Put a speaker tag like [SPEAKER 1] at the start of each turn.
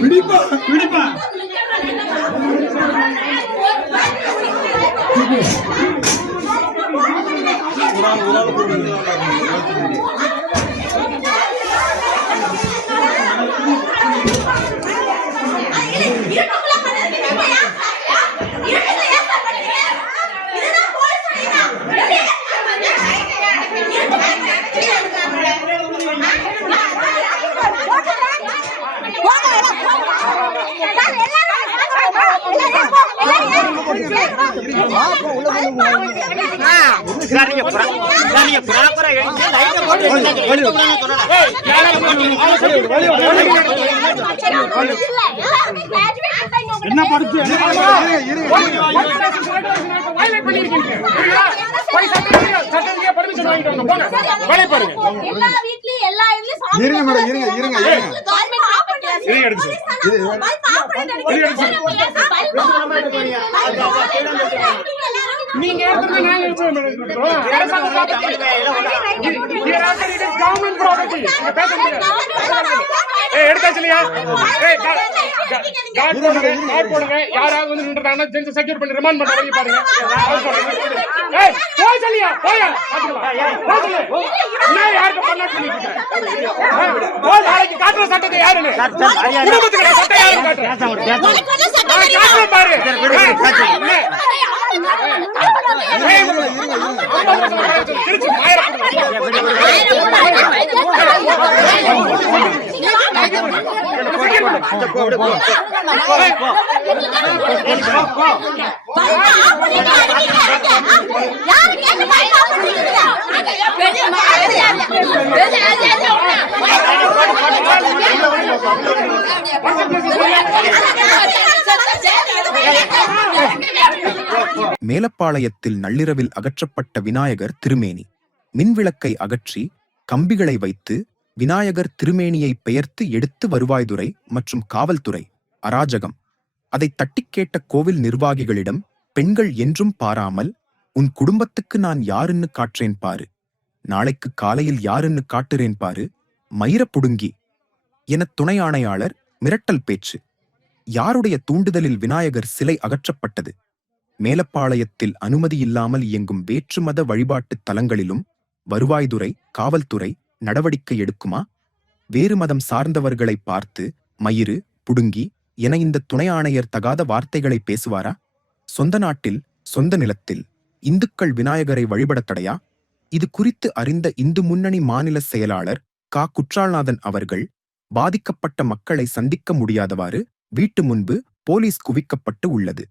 [SPEAKER 1] விடிப்பா விடிப்பா ಮಾಡಿ இதுலயும் சாமி
[SPEAKER 2] இருங்க மேடம், இருங்க, இருங்க, இருங்க.
[SPEAKER 1] கவர்மெண்ட் ப்ராப்பர்ட்டி
[SPEAKER 3] இருங்க, எடுங்க சார். நீங்க ஏற்கனவே நாங்க எடுத்து இருக்கிறோம். அரசாங்க property. Here after it is government property. நீங்க பேச முடியாது. ஏய், எடுத்தாச்சு இல்லையா? ஏய், கா- கா- guard போடுங்க, guard போடுங்க. யாராவது வந்து நின்றுட்டாங்கன்னா, ஜென்ஸ் secure பண்ணி remand பண்ண வழி பாருங்க. போய் சொல்லியா? போயா? யாருக்கு பண்ணாட்டு பண்ணிட்டு போய் நாளைக்கு காட்டுற சட்டத்தை யாருன்னு? குடும்பத்துக்கு
[SPEAKER 1] சட்டம் தெரியுமா?
[SPEAKER 3] காட்டுறேன் பாரு. திருச்சி ஆயிரம்
[SPEAKER 1] யாரு கேட்டு பைக் ஆஃப்
[SPEAKER 4] மேலப்பாளையத்தில் நள்ளிரவில் அகற்றப்பட்ட விநாயகர் திருமேனி. மின்விளக்கை அகற்றி கம்பிகளை வைத்து விநாயகர் திருமேனியை பெயர்த்து எடுத்து வருவாய்துறை மற்றும் காவல்துறை அராஜகம். அதை தட்டிக் கேட்ட கோவில் நிர்வாகிகளிடம் பெண்கள் என்றும் பாராமல் உன் குடும்பத்துக்கு நான் யாருன்னு காற்றேன் பாரு. நாளைக்கு காலையில் யாருன்னு காட்டுறேன் பாரு. மயிர புடுங்கி. என துணை ஆணையாளர் மிரட்டல் பேச்சு. யாருடைய தூண்டுதலில் விநாயகர் சிலை அகற்றப்பட்டது? மேலப்பாளையத்தில் அனுமதியில்லாமல் இயங்கும் வேற்றுமத வழிபாட்டுத் தலங்களிலும் வருவாய்துறை காவல்துறை நடவடிக்கை எடுக்குமா? வேறு மதம் சார்ந்தவர்களை பார்த்து மயிறு புடுங்கி என இந்த துணை ஆணையர் தகாத வார்த்தைகளை பேசுவாரா? சொந்த நாட்டில் சொந்த நிலத்தில் இந்துக்கள் விநாயகரை வழிபடத்தடையா இது குறித்து அறிந்த இந்து முன்னணி மாநில செயலாளர் கா. குற்றால்நாதன் அவர்கள் பாதிக்கப்பட்ட மக்களை சந்திக்க முடியாதவாறு வீட்டு முன்பு போலீஸ் குவிக்கப்பட்டு உள்ளது.